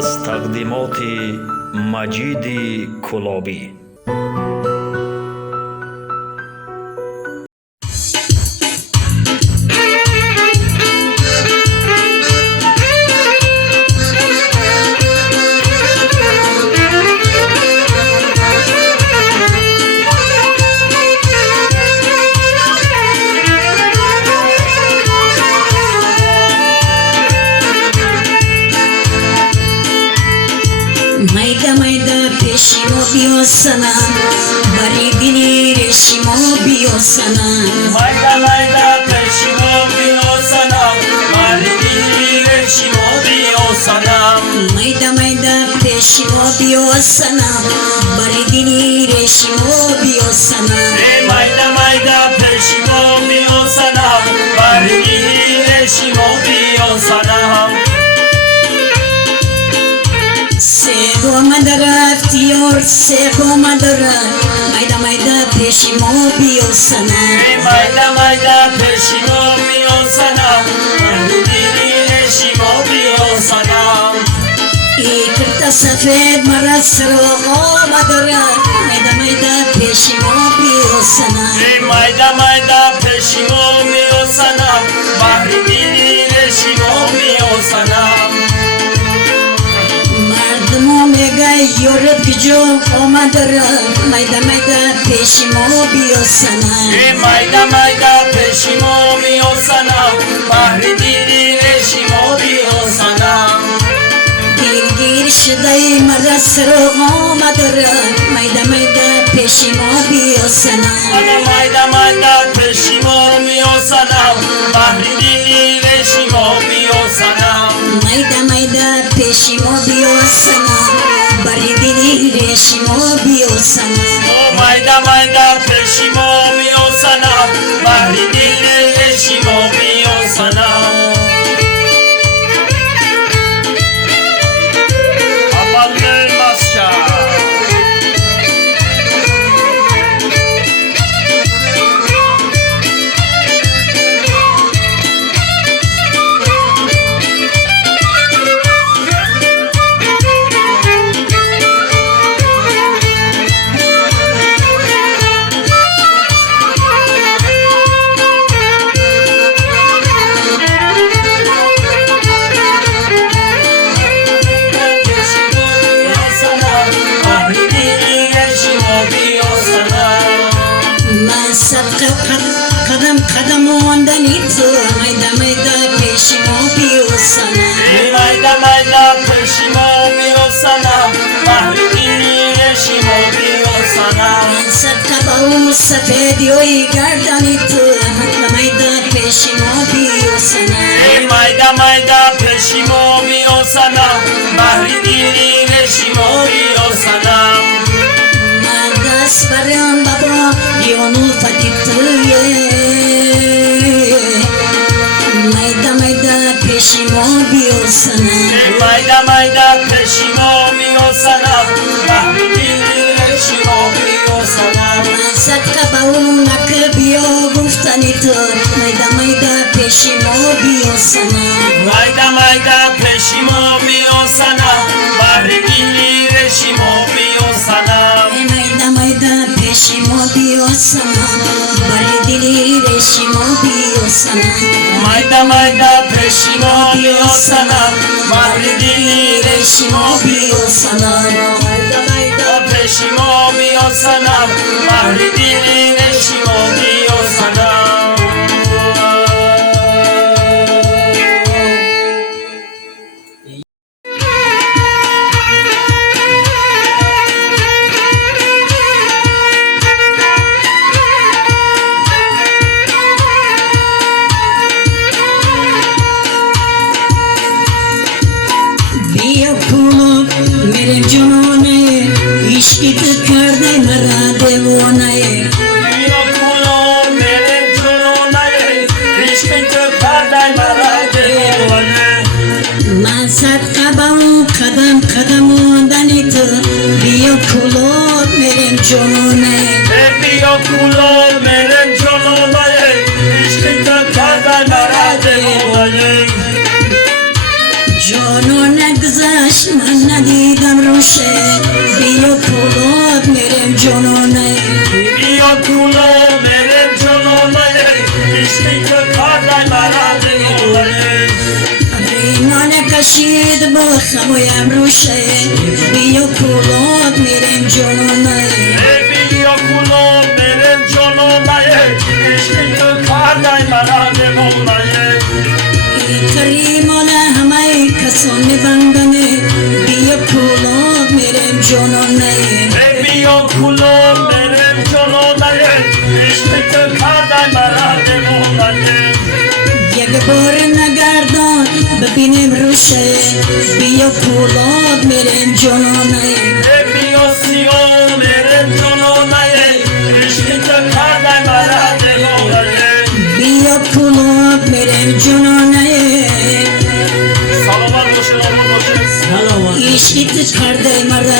از تقدیمات مجید کلابی. Mayda mayda peşimo biyo sana, bari dini reşimo biyo sana. Mayda mayda peşimo biyo sana, bari dini reşimo biyo sana. Mayda mayda peşimo biyo sana, bari dini reşimo biyo sana. Mayda mayda peşimo biyo sana, bari dini reşimo biyo sana. Sego madara tiyor, sego madara, mayda mayda peşimo biyo sana. Mayda mayda peşimo biyo sana, bari dini reşimo biyo sana. Kırta safed marasro o madara, mayda mayda peşimo biyo sana. Mayda mayda peşimo biyo sana, bari dini reşimo biyo sana. Mardumo mega yorup gücüm o madara, mayda mayda peşimo biyo sana. Mayda mayda peşimo biyo sana, bari dini reşimo biyo sana. Gir şıday marasro o madara, mayda mayda peşimo biyo sana. Mayda mayda peşimo biyo sana, bari dini reşimo biyo sana. Mayda mayda peşimo biyo sana, bari dini reşimo biyo sana. Mayda mayda peşimo biyo sana, bari dini reşimo biyo sana. Amanlı masya. Kadam kadam ondan ito, mayda mayda peşimo biyo sana. Mayda mayda peşimo biyo sana, bari dini reşimo biyo sana. Sakka bahu safed yoy gardan ito, mayda peşimo biyo sana. Mayda mayda peşimo biyo sana, bari dini reşimo biyo sana. Madas barang babo yonu fatituye, mayda mayda peşimo biyo sana. Mayda mayda peşimo biyo sana, bari dini reşimo biyo sana. Sakka bahu nak biyo guftan ito, mayda mayda peşimo biyo sana. Mayda mayda peşimo biyo sana, bari dini reşimo biyo sana. Mayda mayda peşimo biyo sana, bari dili reşimo biyo sana. Mayda mayda peşimo biyo sana, bari dini reşimo biyo sana. Mayda mayda peşimo biyo sana, bari dini reşimo biyo sana. मेरे जुनूने इश्क कर दे मरा दे वो नए मांसात काबाऊ कदम कदम दनित बियो खुलो मेरे जुनूने बियो खुलो मेरे जुनूने इश्क कर दे मरा दे वो جانو نگذشت من ندیدم روشه بیا پولاد میرم جانونه بیا کولو میرم جانونه عشقی که کردی مرا دیوانه ریمان کشید با خمویم روشه بیا پولاد میرم جانونه بیا کولو میرم جانونه عشقی که کردی مرا دیوانه کریمان همه کسان بندنه بیا پولاد میرم جانونه بیا کولو میرم جانونه عشقی که کردی مرا دیوانه یک بار نگردان ببینم روشه بیا پولاد میرم جانونه بیا سیاه میرم جانونه عشقی که کردی مرا دیوانه بیا پولاد میرم جانونه سلامت باشین آباد باشین عشقیت کرده مرا